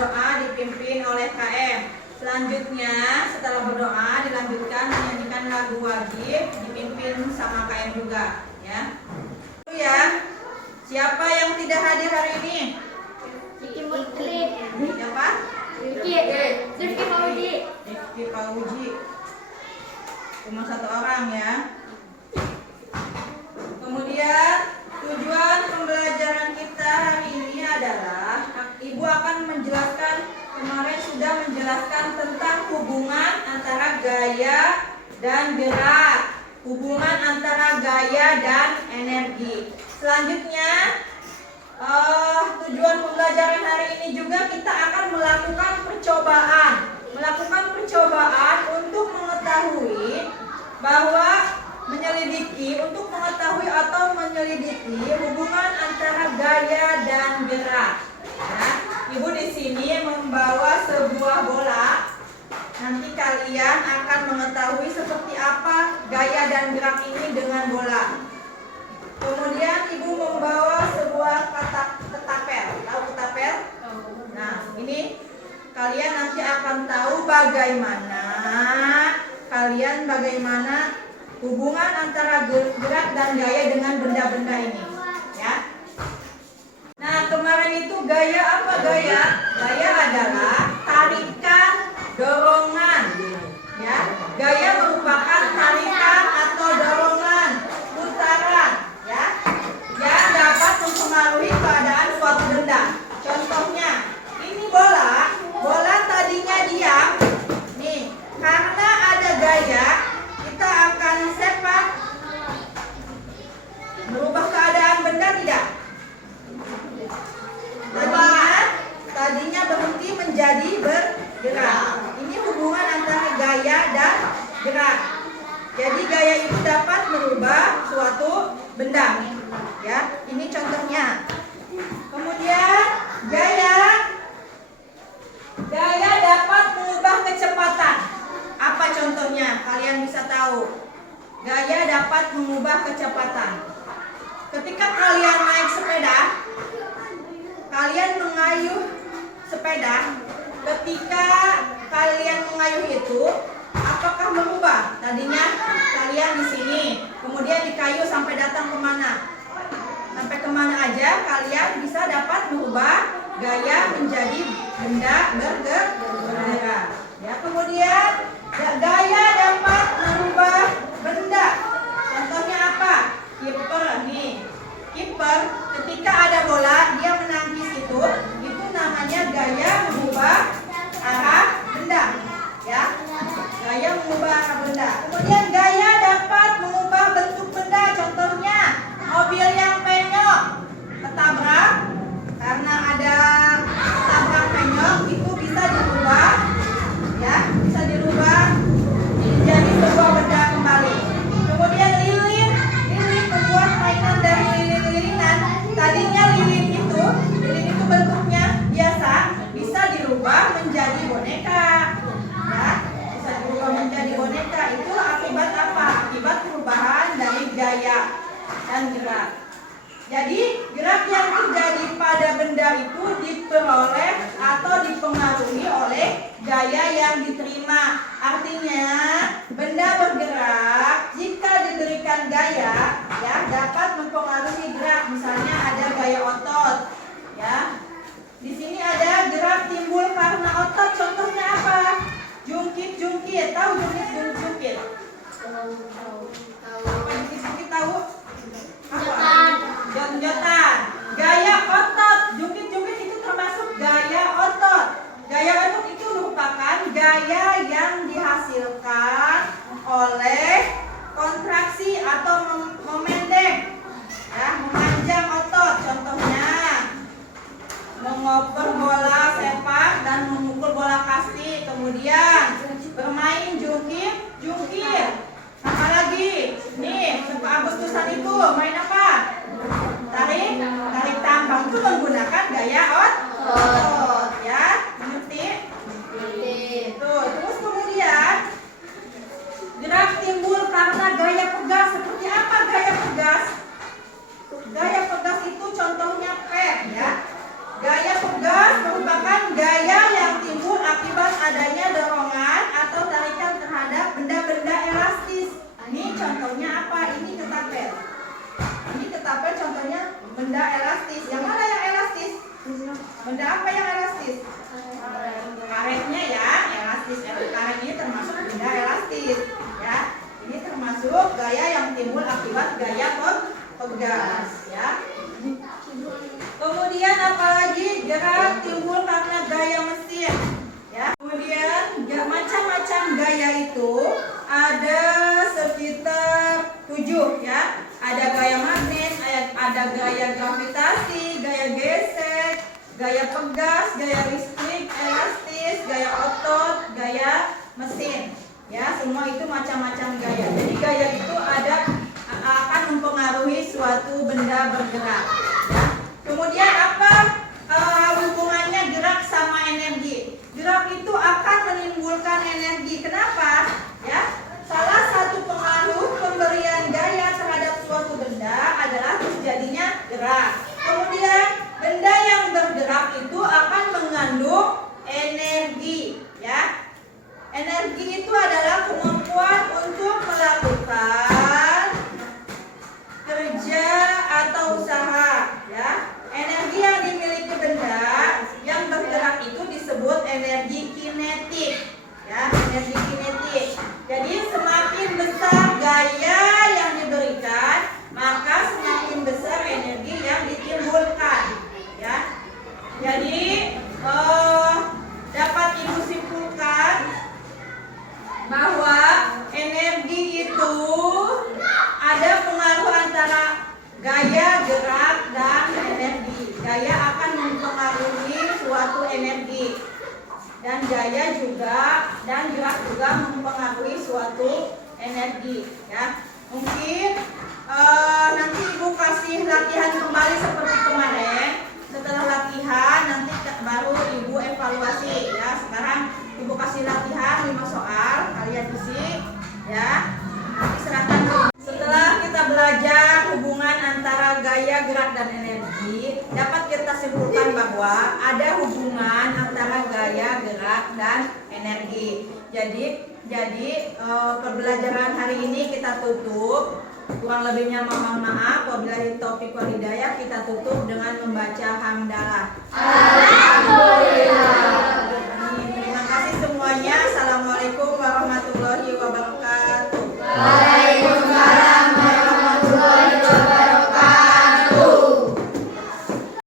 berdoa dipimpin oleh KM. Selanjutnya setelah berdoa dilanjutkan menyanyikan lagu wajib dipimpin sama KM juga ya. Itu ya. Siapa yang tidak hadir hari ini? Siapa? Rifki Fauji. Rifki Fauji. Cuma satu orang ya. Kemudian tujuan pembelajaran kita hari ini adalah Ibu akan menjelaskan, kemarin sudah menjelaskan tentang hubungan antara gaya dan gerak, hubungan antara gaya dan energi. Selanjutnya tujuan pembelajaran hari ini juga kita akan melakukan percobaan untuk mengetahui bahwa untuk mengetahui atau menyelidiki hubungan antara gaya dan gerak. Ya, Ibu di sini membawa sebuah bola. Nanti kalian akan mengetahui seperti apa gaya dan gerak ini dengan bola. Kemudian Ibu membawa sebuah ketapel. Tahu ketapel? Nah, ini kalian nanti akan tahu bagaimana hubungan antara gerak dan gaya dengan benda-benda ini, ya. Nah, kemarin itu gaya apa gaya? Gaya adalah tarikan, dorongan, ya. Gaya merupakan tarikan atau dorongan, putaran, ya, yang dapat mempengaruhi keadaan suatu benda. Contohnya, ini bola tadinya diam, nih, karena ada gaya. Kita akan sepak merubah keadaan benda tidak? Tadinya berhenti menjadi bergerak. Ini hubungan antara gaya dan gerak. Jadi gaya itu dapat merubah suatu benda. Ya, ini contohnya. Kemudian gaya dapat mengubah kecepatan. Apa contohnya? Kalian bisa tahu. Gaya dapat mengubah kecepatan. Ketika kalian naik sepeda, kalian mengayuh sepeda. Ketika kalian mengayuh itu, apakah berubah? Tadinya kalian di sini, kemudian dikayuh sampai datang kemana? Sampai kemana aja kalian bisa dapat merubah gaya menjadi benda bergerak. Ya, kemudian gaya dapat merubah benda. Contohnya apa? Kiper nih. Kiper ketika ada bola dia menangkis itu namanya gaya mengubah arah benda. Ya. Gaya mengubah arah benda. Kemudian gaya dapat mengubah bentuk benda. Contohnya mobil yang penyok ketabrak, karena ada ketabrak penyok itu bisa dirubah. Ya, bisa dirubah menjadi sebuah benda kembali. Kemudian lilin membuat mainan dari lilin-lilinan. Tadinya lilin itu bentuknya biasa, bisa dirubah menjadi boneka. Ya, bisa dirubah menjadi boneka. Itu akibat apa? Akibat perubahan dari gaya dan gerak. Jadi gerak yang terjadi pada benda itu diperoleh atau dipengaruhi oleh gaya yang diterima. Artinya benda bergerak jika diberikan gaya, ya, dapat mempengaruhi gerak. Misalnya ada gaya otot, ya. Di sini ada gerak timbul karena otot. Contohnya apa? Jungkit. Tahu jungkit? Apa jungkit tahu? Apa? Jongjotan. Gaya otot. Jungkit itu termasuk gaya otot. Gaya otot itu merupakan gaya yang dihasilkan oleh kontraksi atau memendek, ya, memanjang otot. Contohnya mengoper bola sepak dan memukul bola kasti. Kemudian bermain jungkir. Apalagi nih, Agustusan itu main apa? Tarik tambang itu menggunakan gaya otot, ya, mengerti? Terus kemudian gerak timbul karena gaya pegang. Seperti apa energi kinetik. Ya, energi kinetik. Jadi semakin besar gaya yang diberikan, maka semakin besar energi yang ditimbulkan. Ya. Jadi dapat Ibu simpulkan bahwa energi itu ada pengaruh antara gaya, gerak, dan energi. Gaya akan mempengaruhi suatu energi, dan gaya juga dan gerak juga mempengaruhi suatu energi. Ya, mungkin nanti Ibu kasih latihan kembali seperti kemarin. Setelah latihan nanti baru Ibu evaluasi. Ya, sekarang Ibu kasih latihan 5 soal, kalian isi. Ya, nanti serahkan ke Ibu. Setelah kita belajar hubungan antara gaya, gerak, dan energi, dapat kita simpulkan bahwa ada hubungan antara gaya, gerak, dan energi. Jadi pembelajaran hari ini kita tutup. Kurang lebihnya mohon maaf. Wabillahi taufiq wal hidayah. Kita tutup dengan membaca hamdalah. Alhamdulillah. Terima kasih semuanya. Assalamualaikum warahmatullahi wabarakatuh.